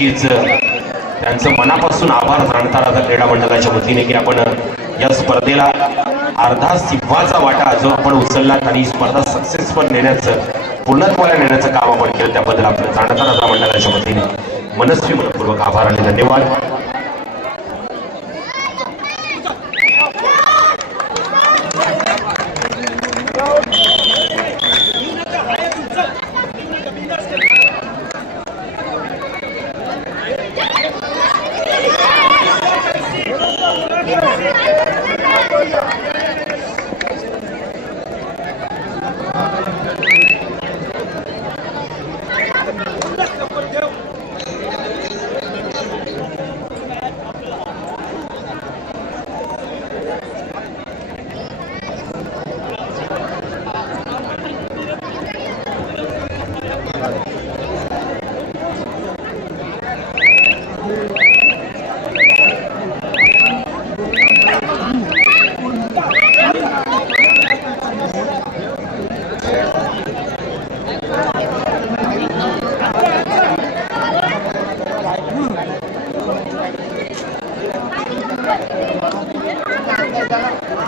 नक्कीच त्यांचं मनापासून आभार जाणता राहता क्रीडा मंडळाच्या वतीने की आपण या स्पर्धेला अर्धा सिंहाचा वाटा जो आपण उचलला आणि स्पर्धा सक्सेसफुल नेण्याचं पूर्णत्वाला नेण्याचं काम आपण केलं त्याबद्दल आपलं जाणता राहता मंडळाच्या वतीने मनस्वी मनपूर्वक आभार आणि धन्यवाद. ya.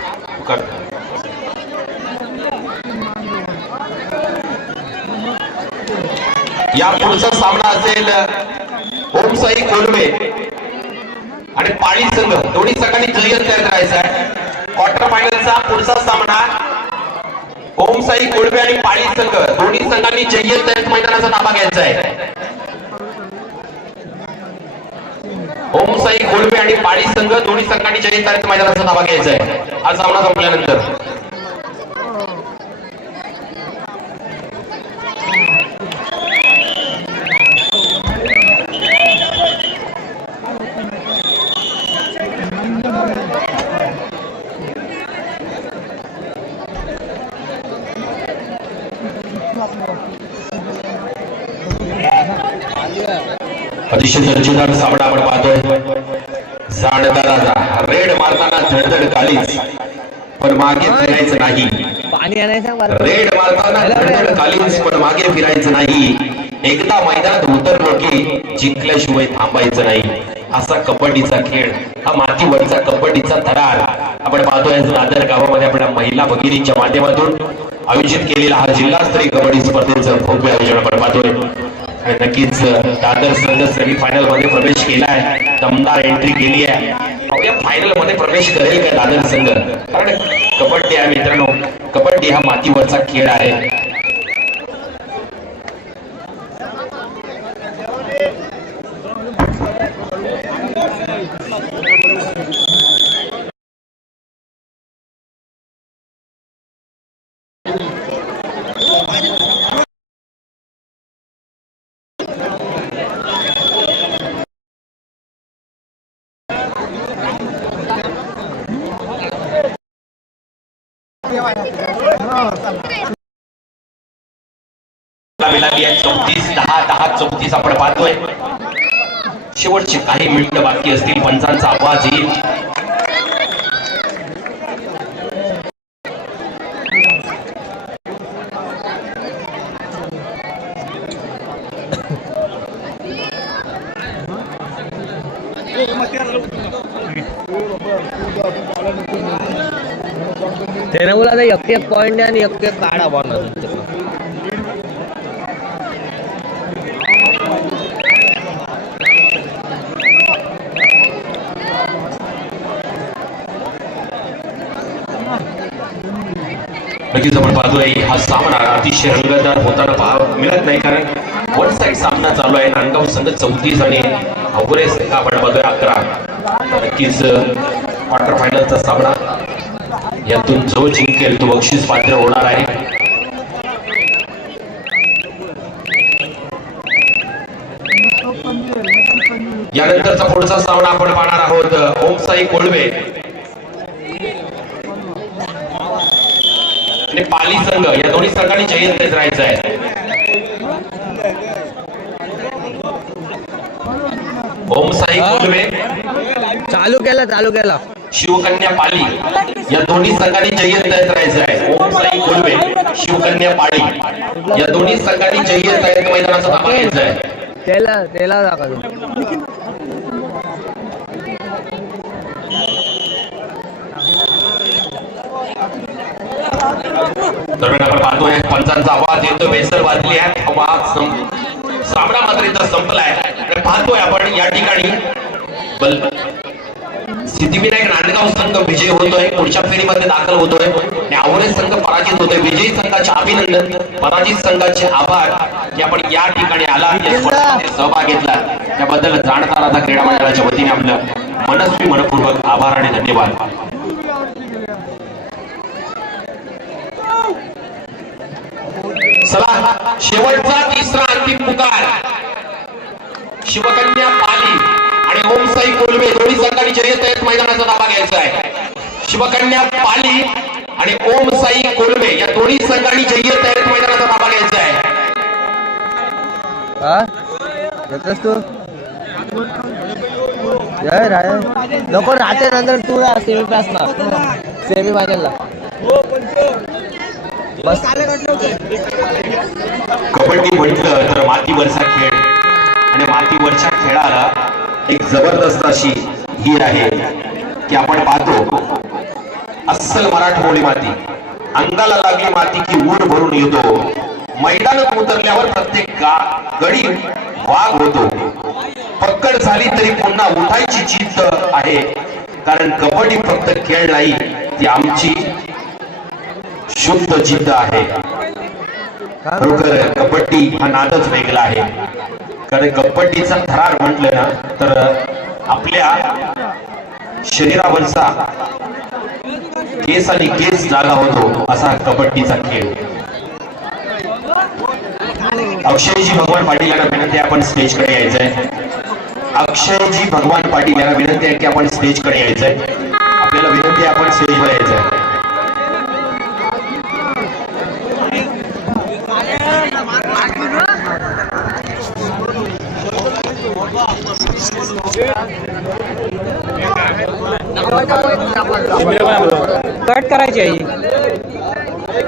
या पुढचा सामना असेल ओमसाई कोलवे आणि पाळी संघ. दोन्ही संघांनी जय्यत तयार करायचा आहे. क्वार्टर फायनलचा पुढचा सामना ओमसाई कोळबे आणि पाळी संघ. दोन्ही संघांनी जय्यत तयार मैदानाचा ताबा घ्यायचा आहे. ओमसाई कोळबे आणि पाळी संघ दोन्ही संघांनी जय्यत तयार मैदानाचा ताबा घ्यायचा आहे. हा सामना संपल्यानंतर. अतिशय दर्जेदार सामना आपण पाहतोय. जाणदाराचा रेड मारताना धडधड कालीच पण मागे फिरायचं नाही. रेड मारताना धडधड कालीच पण मागे फिरायचं नाही. एकदा मैदानात उतरलो की जिंकल्याशिवाय थांबायचं नाही. असा कबड्डीचा खेळ हा मातीवरचा कबड्डीचा थरार आपण पाहतोय दादर गावामध्ये आपल्या महिला भगिनीच्या माध्यमातून आयोजित केलेला हा जिल्हास्तरीय कबड्डी स्पर्धेचं भव्य आयोजन आपण पाहतोय. नक्कीच दादर संघ सेमी फायनलमध्ये प्रवेश केला आहे. दमदार एंट्री केली आहे. या फायनलमध्ये प्रवेश करेल का दादर संघ? कारण कबड्डी आहे मित्रांनो कबड्डी हा मातीवरचा खेळ आहे. मिळाली आहे चौतीस दहा दहा चौतीस आपण पाहतोय. शेवटचे काही मिनिटं बाकी असतील पंचांचा आवाज येईल. त्याने बोला आता एक एक पॉईंट आणि एक एक काढा बॉनर नक्कीच आपण पाहतोय हा सामना अतिशय रंगतदार होताना पाहावं मिळत नाही कारण वन साईड सामना चालू आहे नांदगाव संघ चौतीस आणि अवरेस आपण बघतोय अकरा. नक्कीच क्वार्टर फायनलचा सामना यातून जो जिंकेल तो बक्षीस पात्र होणार आहे. यानंतरचा पुढचा सामना आपण पाहणार आहोत. ओमसाई कोळवे. आणि पाली संघ या दोन्ही संघांनी जयंतीत राहायचं आहे. ओमसाई कोळवे. चालू केला चालू केला. शिवकन्या पाली. या दोन्ही संघांनी जयंतीत राहायचं आहे. ओमसाई कोल्वे शिवकन्या पाली या दोन्ही संघांनी जयंत मैदानाचा ताबा घ्यायचा आहे. त्याला त्याला दाखवा दरम्यान आपण पाहतोय पंचांचा आवाज येतो बेसर वाजली आहे. आवाज सामना मात्र इथं संपलाय. पाहतोय आपण या ठिकाणी सिद्धिविनायक नांदगाव संघ विजय होतोय पुढच्या फेरीमध्ये दाखल होतोय. आणि संघ पराजित होतोय. विजयी संघाचे अभिनंदन पराजित संघाचे आभार की आपण या ठिकाणी आला सहभाग घेतला त्याबद्दल जाणता राधा क्रीडा मंडळाच्या वतीने आपलं मनस्वी मनपूर्वक आभार आणि धन्यवाद. चला शेवटचा तिसरा अंतिम पुकार. शिवकन्या पाली आणि ओमसाई कोल्वे दोन्ही संघांनी जयंत मैदानाचा दाबा घ्यायचा आहे. शिवकन्या पाली आणि ओमसाई कोल्वे या दोन्ही संघांनी जयंत मैदानाचा दाबा घ्यायचा आहे. हा? तू? जय राय नको राहते नंतर तू सेमी पासला सेमी फायनलला बस. कबड्डी म्हटलं तर मातीवरचा खेळ. आणि मातीवरच्या खेळाला एक जबरदस्त अशी ही आहे की आपण पाहतो. अस्सल मराठमोळी माती. अंगाला लागली माती की ऊन भरून येतो. मैदानात उतरल्यावर प्रत्येक गा- गडी वाघ होतो. पक्कड झाली तरी पुन्हा उठायची जिद्द आहे. कारण कबड्डी फक्त खेळ नाही ती आमची शुद्ध जिद्द आहे. खरोखर कबड्डी हा नादच वेगळा आहे. कारण कबड्डीचा थरार म्हटलं ना तर आपल्या शरीरावरचा केस आणि केस जागा होतो असा कबड्डीचा खेळ. अक्षयजी भगवान पाटील यांना विनंती आहे आपण स्टेजकडे यायचंय. अक्षयजी भगवान पाटील यांना विनंती आहे की आपण स्टेजकडे यायचंय. आपल्याला विनंती आहे आपण स्टेजवर यायचंय. कट करायची आहे ही.